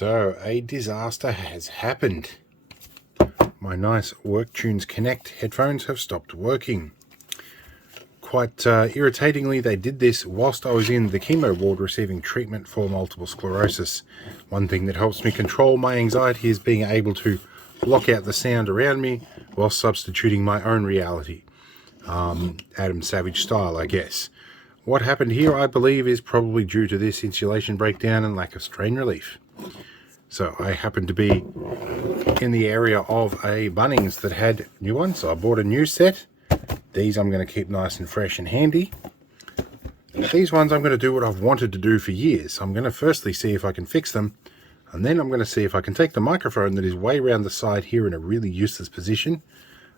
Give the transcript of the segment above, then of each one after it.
So a disaster has happened. My nice Worktunes Connect headphones have stopped working. Quite irritatingly, they did this whilst I was in the chemo ward receiving treatment for multiple sclerosis. One thing that helps me control my anxiety is being able to block out the sound around me while substituting my own reality. Adam Savage style, I guess. What happened here, I believe, is probably due to this insulation breakdown and lack of strain relief. So I happened to be in the area of a Bunnings that had new ones, so I bought a new set. These I'm going to keep nice and fresh and handy. These ones I'm going to do what I've wanted to do for years. I'm going to firstly see if I can fix them, and then I'm going to see if I can take the microphone that is way around the side here in a really useless position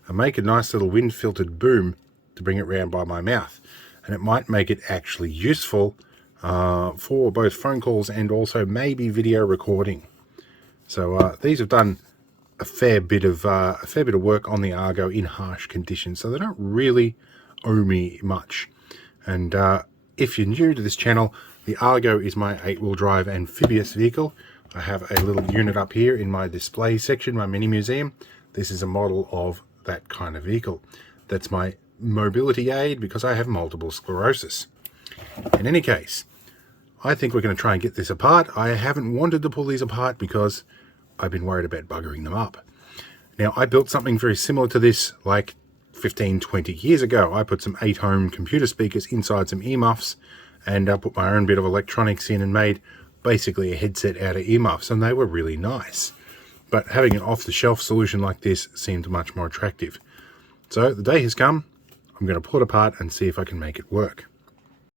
and make a nice little wind filtered boom to bring it round by my mouth. And it might make it actually useful for both phone calls and also maybe video recording. So these have done a fair bit of work on the Argo in harsh conditions, so they don't really owe me much. And if you're new to this channel, the Argo is my 8-wheel drive amphibious vehicle. I have a little unit up here in my display section, my mini museum. This is a model of that kind of vehicle. That's my mobility aid because I have multiple sclerosis. In any case, I think we're going to try and get this apart. I haven't wanted to pull these apart because I've been worried about buggering them up. Now, I built something very similar to this like 15-20 years ago. I put some 8-home computer speakers inside some earmuffs and put my own bit of electronics in and made basically a headset out of earmuffs, and they were really nice. But having an off-the-shelf solution like this seemed much more attractive. So the day has come. I'm going to pull it apart and see if I can make it work.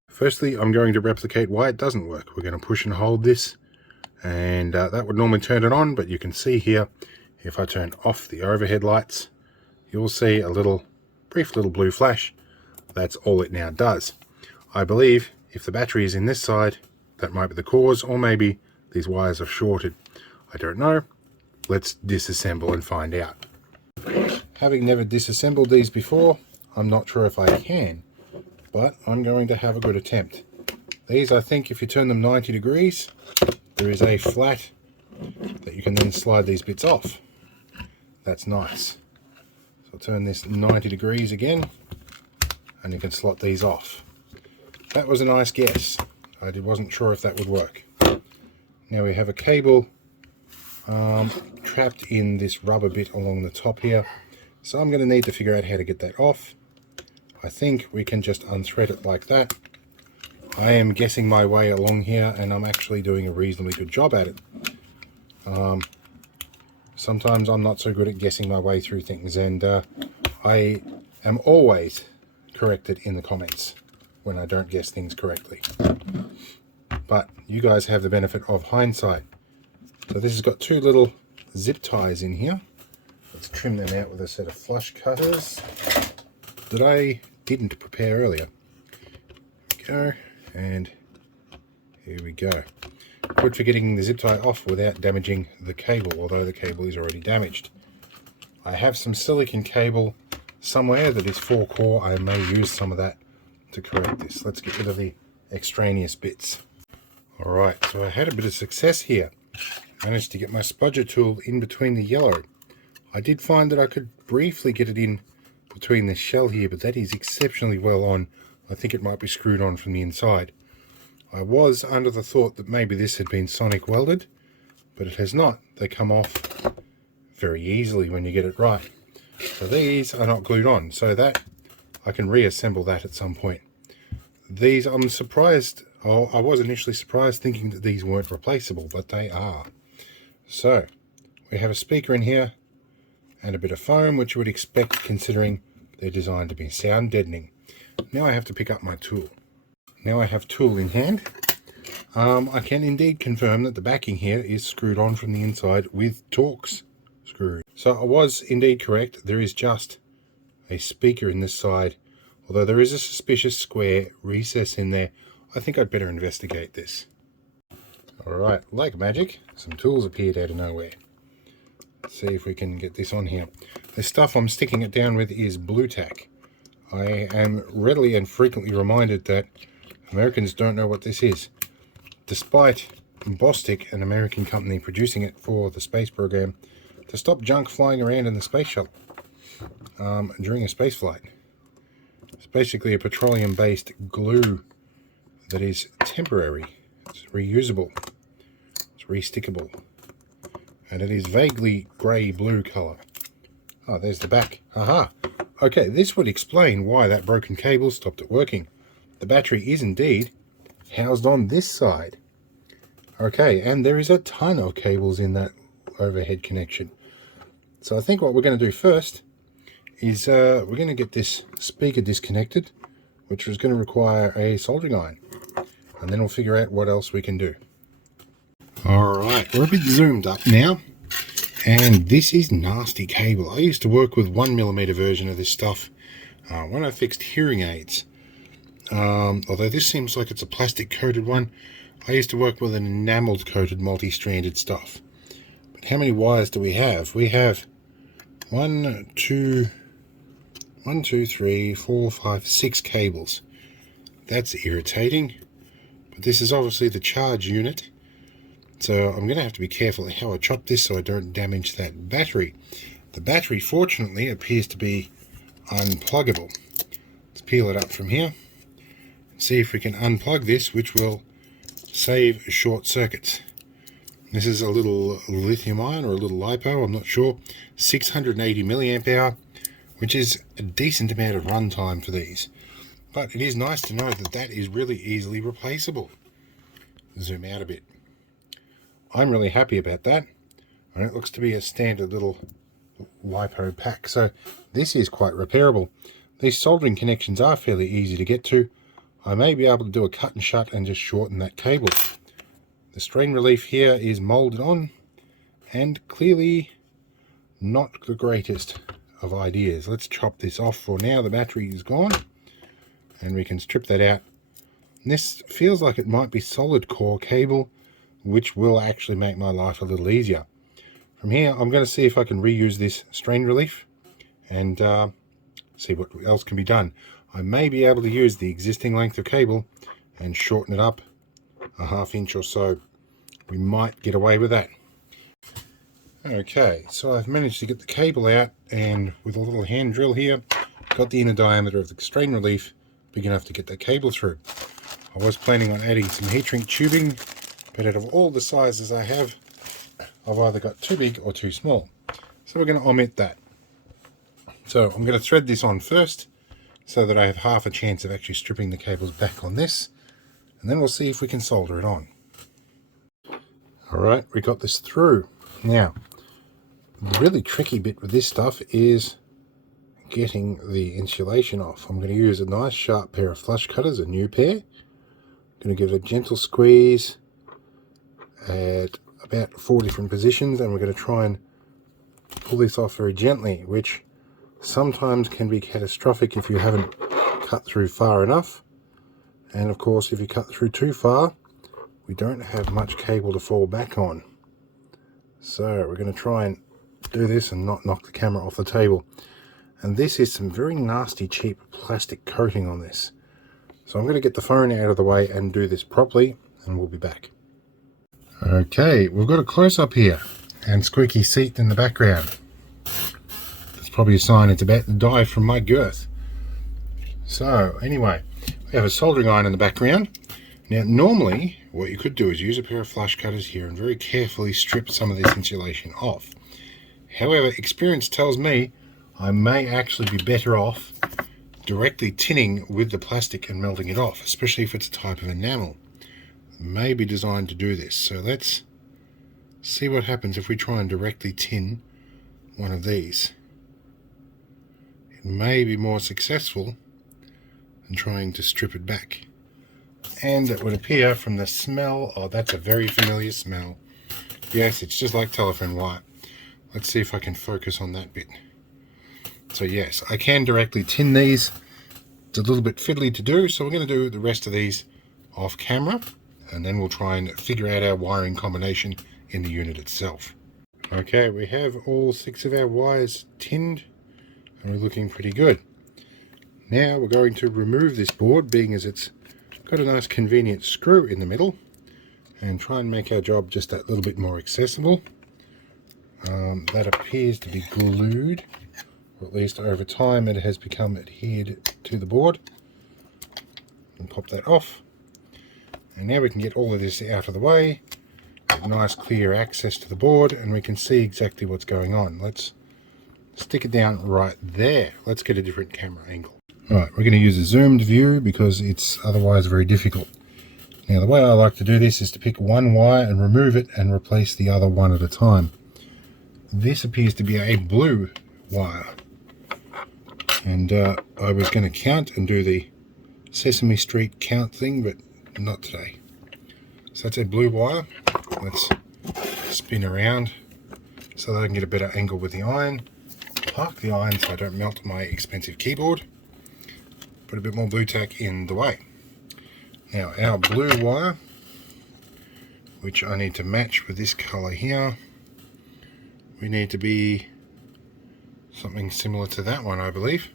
Firstly, I'm going to replicate why it doesn't work. We're going to push and hold this, and that would normally turn it on, but you can see here, if I turn off the overhead lights, you'll see a brief little blue flash. That's all it now does. I believe if the battery is in this side, that might be the cause, or maybe these wires have shorted. I don't know. Let's disassemble and find out. Having never disassembled these before, I'm not sure if I can, but I'm going to have a good attempt. These, I think, if you turn them 90 degrees, there is a flat that you can then slide these bits off. That's nice. So I'll turn this 90 degrees again, and you can slot these off. That was a nice guess. I wasn't sure if that would work. Now we have a cable trapped in this rubber bit along the top here, so I'm going to need to figure out how to get that off. I think we can just unthread it like that. I am guessing my way along here, and I'm actually doing a reasonably good job at it. Sometimes I'm not so good at guessing my way through things, and I am always corrected in the comments when I don't guess things correctly. But you guys have the benefit of hindsight. So this has got 2 little zip ties in here. Let's trim them out with a set of flush cutters that I didn't prepare earlier. There we go, and here we go. Good for getting the zip tie off without damaging the cable, although the cable is already damaged. I have some silicon cable somewhere that is 4-core. I may use some of that to correct this. Let's get rid of the extraneous bits. Alright, so I had a bit of success here. Managed to get my spudger tool in between the yellow. I did find that I could briefly get it in between the shell here, but that is exceptionally well on. I think it might be screwed on from the inside. I was under the thought that maybe this had been sonic welded, but it has not. They come off very easily when you get it right. So these are not glued on, so that I can reassemble that at some point. These, I'm surprised, I was initially surprised thinking that these weren't replaceable, but they are. So we have a speaker in here and a bit of foam, which you would expect considering they're designed to be sound deadening. Now I have to pick up my tool. Now I have tool in hand. I can indeed confirm that the backing here is screwed on from the inside with Torx screws. So I was indeed correct. There is just a speaker in this side, although there is a suspicious square recess in there. I think I'd better investigate this. Alright, like magic, some tools appeared out of nowhere. Let's see if we can get this on here. The stuff I'm sticking it down with is blue tack. I am readily and frequently reminded that Americans don't know what this is. Despite Bostik, an American company producing it for the space program, to stop junk flying around in the space shuttle during a space flight. It's basically a petroleum-based glue that is temporary. It's reusable. It's restickable. And it is vaguely grey-blue colour. Oh, there's the back. Aha! Okay, this would explain why that broken cable stopped it working. The battery is indeed housed on this side. Okay, and there is a ton of cables in that overhead connection. So I think what we're going to do first is we're going to get this speaker disconnected, which is going to require a soldering iron. And then we'll figure out what else we can do. Alright, we're a bit zoomed up now. And this is nasty cable. I used to work with 1mm version of this stuff when I fixed hearing aids. Although this seems like it's a plastic coated one, I used to work with an enameled coated multi-stranded stuff. But how many wires do we have? We have 1, 2, 3, 4, 5, 6 cables. That's irritating. But this is obviously the charge unit. So I'm going to have to be careful how I chop this so I don't damage that battery. The battery, fortunately, appears to be unpluggable. Let's peel it up from here and see if we can unplug this, which will save short circuits. This is a little lithium ion or a little LiPo, I'm not sure. 680 milliamp hour, which is a decent amount of runtime for these. But it is nice to know that that is really easily replaceable. Zoom out a bit. I'm really happy about that, and it looks to be a standard little LiPo pack, so this is quite repairable. These soldering connections are fairly easy to get to. I may be able to do a cut and shut and just shorten that cable. The strain relief here is molded on, and clearly not the greatest of ideas. Let's chop this off for now. The battery is gone, and we can strip that out. And this feels like it might be solid core cable, which will actually make my life a little easier. From here, I'm going to see if I can reuse this strain relief and see what else can be done. I may be able to use the existing length of cable and shorten it up a ½ inch or so. We might get away with that. Okay, so I've managed to get the cable out, and with a little hand drill here, got the inner diameter of the strain relief big enough to get that cable through. I was planning on adding some heat shrink tubing, but out of all the sizes I have, I've either got too big or too small. So we're going to omit that. So I'm going to thread this on first, so that I have half a chance of actually stripping the cables back on this, and then we'll see if we can solder it on. Alright, we got this through. Now, the really tricky bit with this stuff is getting the insulation off. I'm going to use a nice sharp pair of flush cutters, a new pair. I'm going to give it a gentle squeeze at about 4 different positions, and we're going to try and pull this off very gently, which sometimes can be catastrophic if you haven't cut through far enough. And of course, if you cut through too far, we don't have much cable to fall back on. So we're going to try and do this and not knock the camera off the table. And this is some very nasty cheap plastic coating on this. So I'm going to get the phone out of the way and do this properly, and we'll be back. Okay, we've got a close-up here, and squeaky seat in the background. That's probably a sign it's about to die from my girth. So, anyway, we have a soldering iron in the background. Now, normally, what you could do is use a pair of flush cutters here and very carefully strip some of this insulation off. However, experience tells me I may actually be better off directly tinning with the plastic and melting it off, especially if it's a type of enamel. May be designed to do this. So let's see what happens if we try and directly tin one of these. It may be more successful than trying to strip it back. And it would appear from the smell, oh, that's a very familiar smell. Yes, it's just like telephone wire. Let's see if I can focus on that bit. So yes, I can directly tin these. It's a little bit fiddly to do, so we're going to do the rest of these off camera, and then we'll try and figure out our wiring combination in the unit itself. Okay, we have all 6 of our wires tinned, and we're looking pretty good. Now we're going to remove this board, being as it's got a nice convenient screw in the middle, and try and make our job just that little bit more accessible. That appears to be glued, or at least over time it has become adhered to the board. And pop that off. And now we can get all of this out of the way. Get nice clear access to the board, and we can see exactly what's going on. Let's stick it down right there. Let's get a different camera angle. Alright, we're going to use a zoomed view because it's otherwise very difficult. Now the way I like to do this is to pick one wire and remove it and replace the other one at a time. This appears to be a blue wire, and I was going to count and do the Sesame Street count thing, but not today. So that's a blue wire. Let's spin around so that I can get a better angle with the iron. Park the iron so I don't melt my expensive keyboard. Put a bit more blue tack in the way. Now our blue wire, which I need to match with this colour here, we need to be something similar to that one, I believe.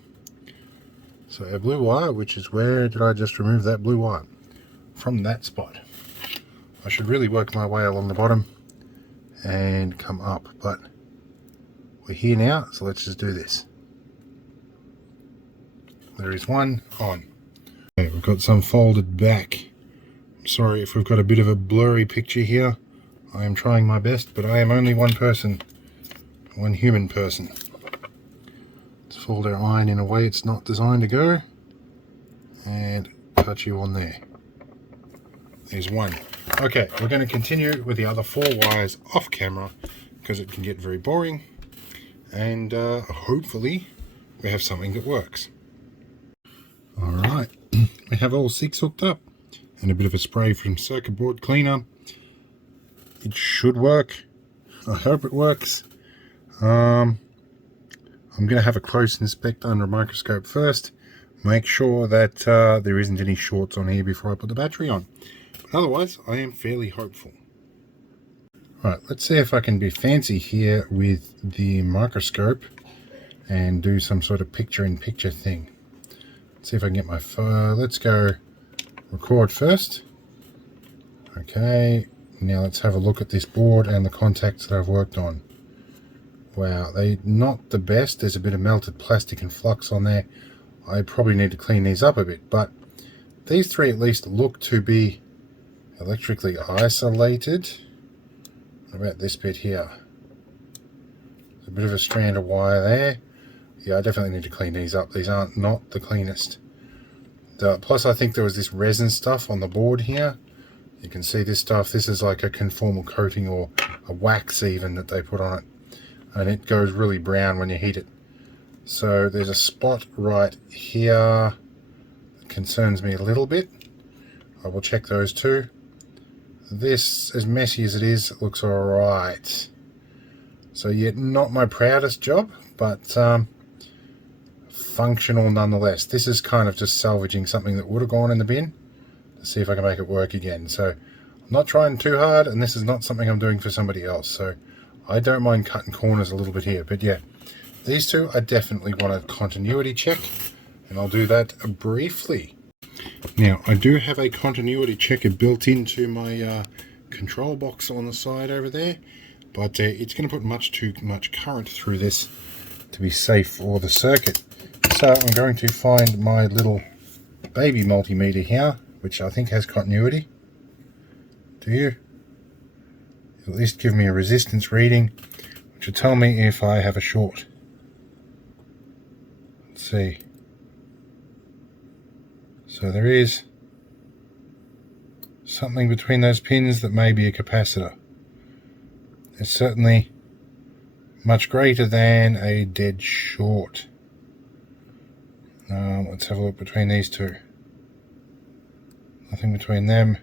So a blue wire, which is, where did I just remove that blue wire? From that spot. I should really work my way along the bottom and come up, but we're here now, so let's just do this. There is one on. Okay, we've got some folded back. I'm sorry if we've got a bit of a blurry picture here. I am trying my best, but I am only one person, one human person. Let's fold our iron in a way it's not designed to go, and touch you on there. There's one. Okay, we're going to continue with the other 4 wires off camera because it can get very boring, and hopefully we have something that works. Alright, we have all 6 hooked up and a bit of a spray from circuit board cleaner. It should work. I hope it works. I'm going to have a close inspect under a microscope first. Make sure that there isn't any shorts on here before I put the battery on. But otherwise, I am fairly hopeful. Right, let's see if I can be fancy here with the microscope and do some sort of picture-in-picture thing. Let's see if I can get my phone. Let's go record first. Okay, now let's have a look at this board and the contacts that I've worked on. Wow, they're not the best. There's a bit of melted plastic and flux on there. I probably need to clean these up a bit, but these 3 at least look to be electrically isolated. What about this bit here? There's a bit of a strand of wire there. Yeah, I definitely need to clean these up. These aren't not the cleanest. Plus I think there was this resin stuff on the board here. You can see this stuff. This is like a conformal coating or a wax even that they put on it. And it goes really brown when you heat it. So there's a spot right here that concerns me a little bit. I will check those too. This, as messy as it is, it looks alright. So yeah, not my proudest job, but functional nonetheless. This is kind of just salvaging something that would have gone in the bin to see if I can make it work again. So I'm not trying too hard, and this is not something I'm doing for somebody else. So I don't mind cutting corners a little bit here, but yeah, these 2 I definitely want a continuity check, and I'll do that briefly. Now I do have a continuity checker built into my control box on the side over there, but it's going to put much too much current through this to be safe for the circuit. So I'm going to find my little baby multimeter here, which I think has continuity. Do you? At least give me a resistance reading, which will tell me if I have a short. Let's see. So there is something between those pins that may be a capacitor. It's certainly much greater than a dead short. Let's have a look between these 2. Nothing between them.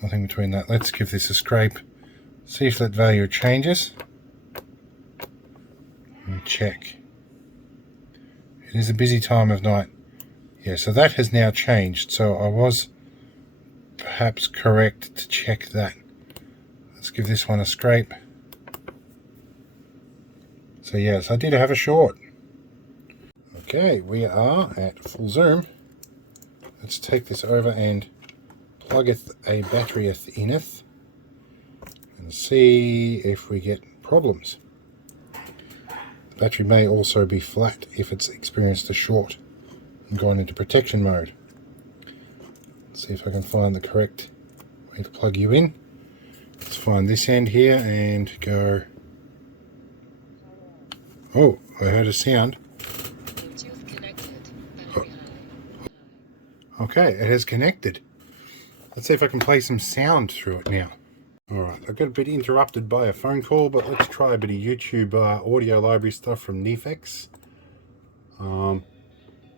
Nothing between that. Let's give this a scrape. See if that value changes. And check. It is a busy time of night. Yeah, so that has now changed. So I was perhaps correct to check that. Let's give this one a scrape. So yes, I did have a short. Okay, we are at full zoom. Let's take this over and pluggeth a batteryeth ineth and see if we get problems. The battery may also be flat if it's experienced a short and gone into protection mode. Let's see if I can find the correct way to plug you in. Let's find this end here and go. Oh, I heard a sound. Bluetooth connected. Oh. Okay, it has connected. Let's see if I can play some sound through it now. Alright, I got a bit interrupted by a phone call, but let's try a bit of YouTube audio library stuff from Nefex,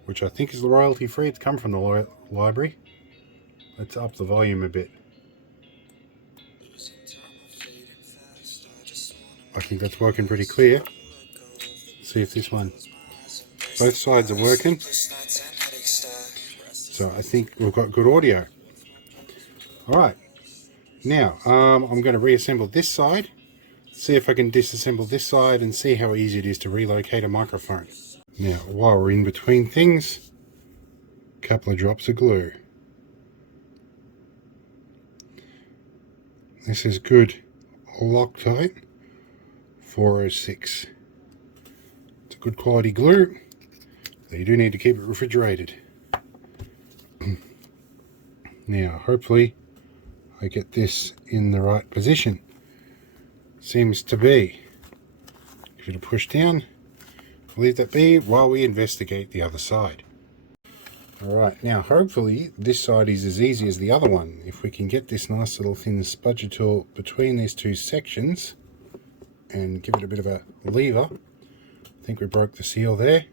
which I think is royalty free. It's come from the library. Let's up the volume a bit. I think that's working pretty clear. Let's see if this one. Both sides are working. So I think we've got good audio. Alright. Now, I'm going to reassemble this side. See if I can disassemble this side and see how easy it is to relocate a microphone. Now, while we're in between things, a couple of drops of glue. This is good Loctite 406. It's a good quality glue, though you do need to keep it refrigerated. Now, hopefully, I get this in the right position. Seems to be. Give it a push down. Leave that be while we investigate the other side. Alright, now hopefully this side is as easy as the other one. If we can get this nice little thin spudger tool between these two sections and give it a bit of a lever. I think we broke the seal there.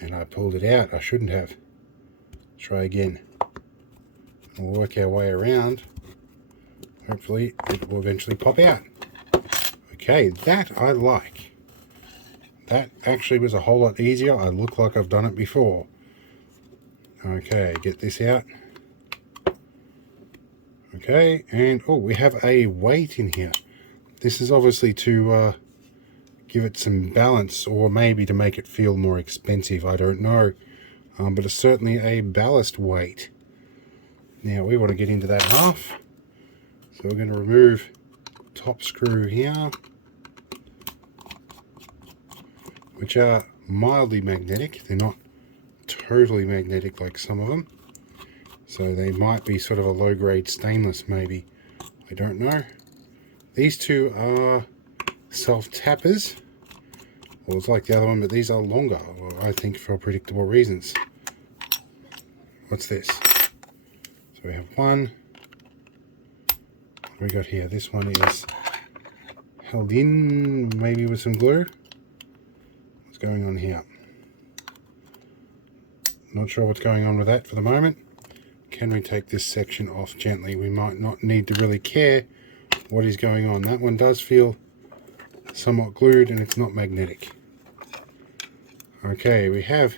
And I pulled it out. I shouldn't have. Try again. We'll work our way around. Hopefully it will eventually pop out. Okay, that I like. That actually was a whole lot easier. I look like I've done it before. Okay, get this out. Okay, and oh, we have a weight in here. This is obviously to give it some balance, or maybe to make it feel more expensive. I don't know. But it's certainly a ballast weight. Now we want to get into that half. So we're going to remove top screw here, which are mildly magnetic. They're not totally magnetic like some of them. So they might be sort of a low-grade stainless maybe. I don't know. These two are self-tappers. Well, it's like the other one, but these are longer, I think, for predictable reasons. What's this? So we have one. What do we got here? This one is held in, maybe with some glue. What's going on here? Not sure what's going on with that for the moment. Can we take this section off gently? We might not need to really care what is going on. That one does feel somewhat glued and it's not magnetic. Okay, we have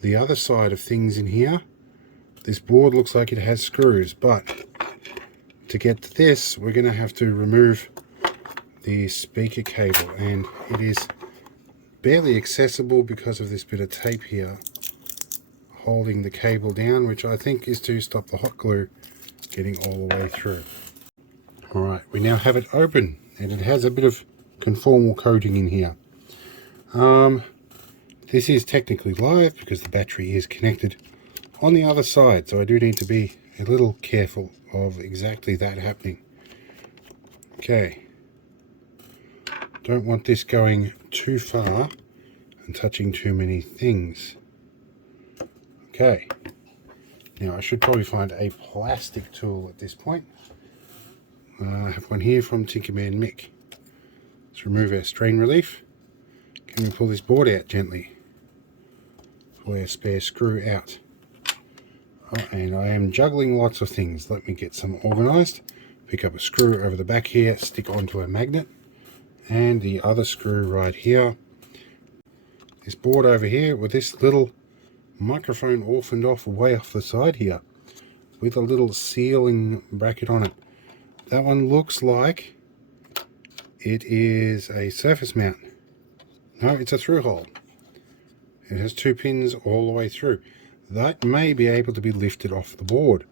the other side of things in here. This board looks like it has screws, but to get to this, we're going to have to remove the speaker cable, and it is barely accessible because of this bit of tape here holding the cable down, which I think is to stop the hot glue getting all the way through. Alright, we now have it open, and it has a bit of conformal coating in here. This is technically live because the battery is connected on the other side, so I do need to be a little careful of exactly that happening. Okay, don't want this going too far and touching too many things. Okay, now I should probably find a plastic tool at this point. I have one here from Tinkerman Mick. Let's remove our strain relief. Can we pull this board out gently? Pull our spare screw out. Oh, and I am juggling lots of things. Let me get some organized. Pick up a screw over the back here, stick onto a magnet, and the other screw right here. This board over here with this little microphone orphaned off way off the side here with a little sealing bracket on it. That one looks like it is a surface mount. No, it's a through hole. It has two pins all the way through. That may be able to be lifted off the board.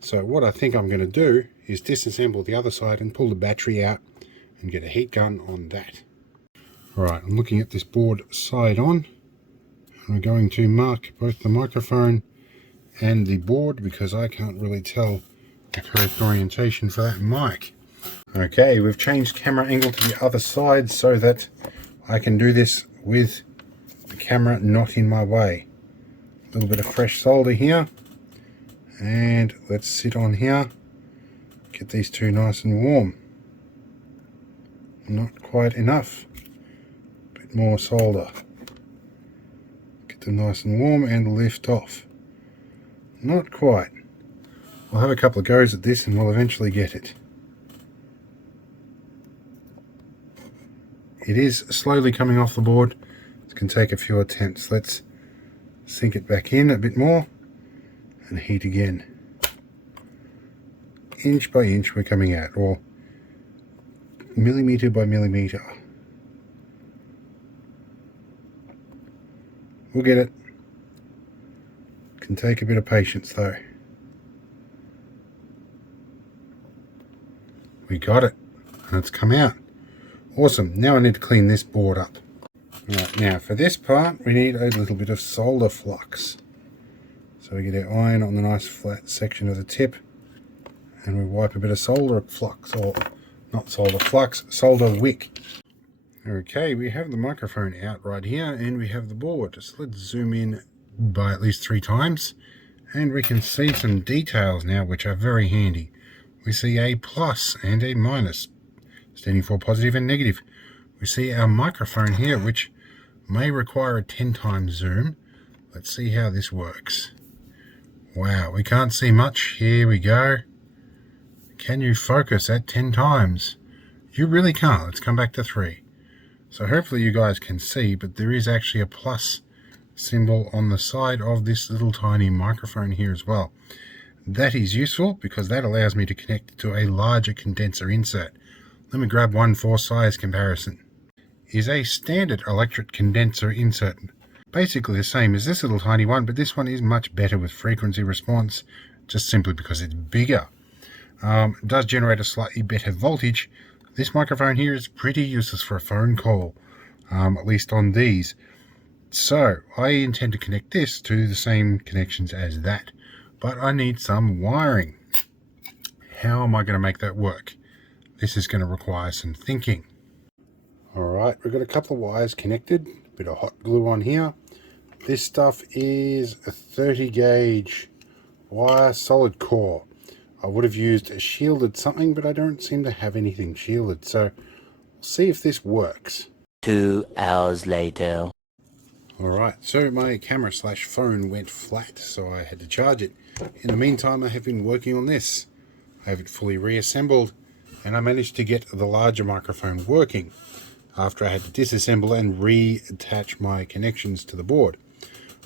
So what I think I'm going to do is disassemble the other side and pull the battery out and get a heat gun on that. Alright, I'm looking at this board side on. I'm going to mark both the microphone and the board because I can't really tell the correct orientation for that mic. Okay, we've changed camera angle to the other side so that I can do this with the camera not in my way. A little bit of fresh solder here, and let's sit on here, get these two nice and warm. Not quite enough, a bit more solder. Get them nice and warm and lift off. Not quite. We'll have a couple of goes at this and we'll eventually get it. It is slowly coming off the board. It can take a few attempts. Let's sink it back in a bit more and heat again. Inch by inch we're coming out, or millimeter by millimeter. We'll get it. Can take a bit of patience though. We got it, and it's come out. Awesome. Now I need to clean this board up. Right, now for this part we need a little bit of solder flux. So we get our iron on the nice flat section of the tip and we wipe a bit of solder flux, or not solder flux, solder wick. Okay, we have the microphone out right here and we have the board. So let's zoom in by at least 3 times and we can see some details now which are very handy. We see a plus and a minus, standing for positive and negative. We see our microphone here, which may require a 10 times zoom. Let's see how this works. Wow, we can't see much. Here we go. Can you focus at 10 times? You really can't. Let's come back to 3. So hopefully you guys can see, but there is actually a plus symbol on the side of this little tiny microphone here as well. That is useful because that allows me to connect to a larger condenser insert. Let me grab one for size comparison. Is a standard electret condenser insert. Basically the same as this little tiny one, but this one is much better with frequency response, just simply because it's bigger. It does generate a slightly better voltage. This microphone here is pretty useless for a phone call, at least on these. So I intend to connect this to the same connections as that, but I need some wiring. How am I going to make that work? This is going to require some thinking. Alright, we've got a couple of wires connected, a bit of hot glue on here. This stuff is a 30 gauge wire solid core. I would have used a shielded something, but I don't seem to have anything shielded, so we'll see if this works. 2 hours later. Alright, so my camera slash phone went flat, so I had to charge it. In the meantime, I have been working on this. I have it fully reassembled, and I managed to get the larger microphone working after I had to disassemble and reattach my connections to the board.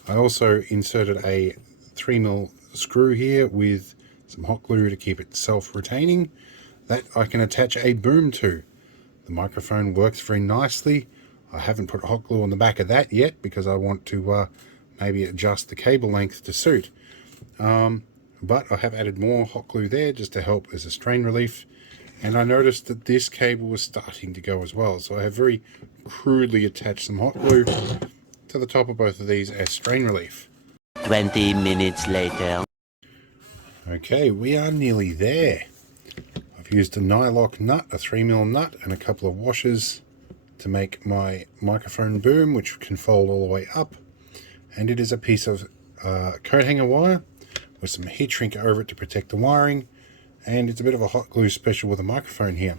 I also inserted a 3mm screw here with some hot glue to keep it self-retaining that I can attach a boom to. The microphone works very nicely. I haven't put hot glue on the back of that yet because I want to maybe adjust the cable length to suit. But I have added more hot glue there just to help as a strain relief. And I noticed that this cable was starting to go as well. So I have very crudely attached some hot glue to the top of both of these as strain relief. 20 minutes later. Okay, we are nearly there. I've used a nylock nut, a 3mm nut, and a couple of washers to make my microphone boom, which can fold all the way up. And it is a piece of coat hanger wire with some heat shrink over it to protect the wiring. And it's a bit of a hot glue special with a microphone here.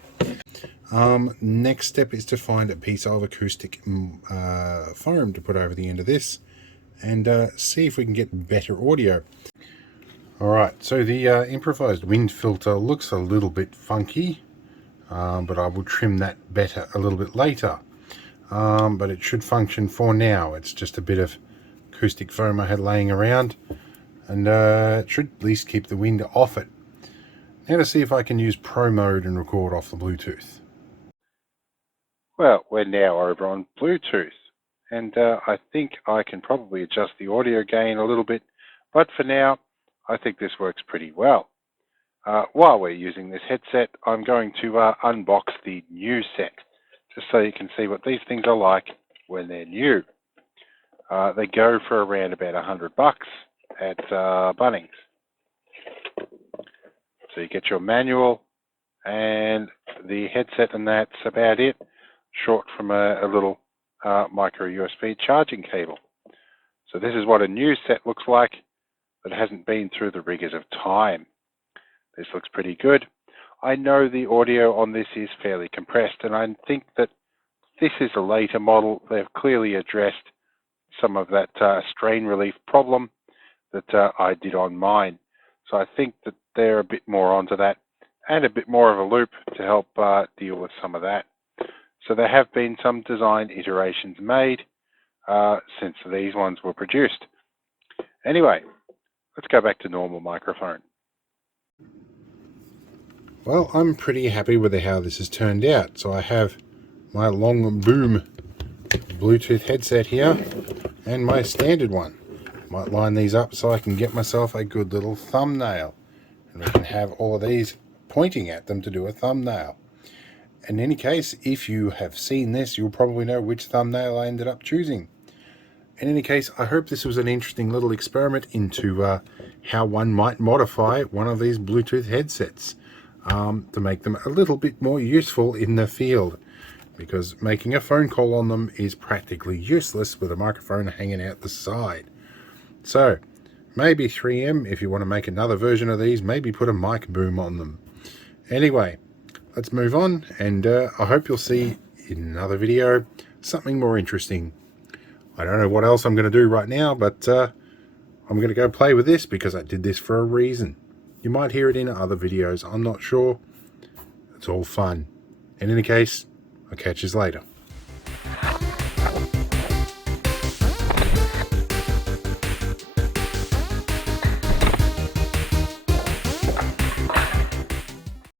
Next step is to find a piece of acoustic foam to put over the end of this and see if we can get better audio. Alright, so the improvised wind filter looks a little bit funky, but I will trim that better a little bit later. But it should function for now. It's just a bit of acoustic foam I had laying around, and it should at least keep the wind off it. Now to see if I can use Pro Mode and record off the Bluetooth. Well, we're now over on Bluetooth, and I think I can probably adjust the audio gain a little bit, but for now I think this works pretty well. While we're using this headset, I'm going to unbox the new set, just so you can see what these things are like when they're new. They go for around about $100 at Bunnings. So you get your manual and the headset, and that's about it, short from a little micro USB charging cable. So this is what a new set looks like that hasn't been through the rigors of time. This looks pretty good. I know the audio on this is fairly compressed, and I think that this is a later model. They've clearly addressed some of that strain relief problem that I did on mine. So I think that they're a bit more onto that and a bit more of a loop to help deal with some of that. So there have been some design iterations made since these ones were produced. Anyway, let's go back to normal microphone. Well, I'm pretty happy with how this has turned out. So I have my long boom Bluetooth headset here and my standard one. Might line these up so I can get myself a good little thumbnail, and we can have all of these pointing at them to do a thumbnail. In any case, if you have seen this, you'll probably know which thumbnail I ended up choosing. In any case, I hope this was an interesting little experiment into how one might modify one of these Bluetooth headsets to make them a little bit more useful in the field, because making a phone call on them is practically useless with a microphone hanging out the side. So maybe 3M, if you want to make another version of these, maybe put a mic boom on them. Anyway, let's move on, and I hope you'll see in another video something more interesting. I don't know what else I'm going to do right now, but I'm going to go play with this because I did this for a reason. You might hear it in other videos, I'm not sure. It's all fun. In any case, I'll catch you later.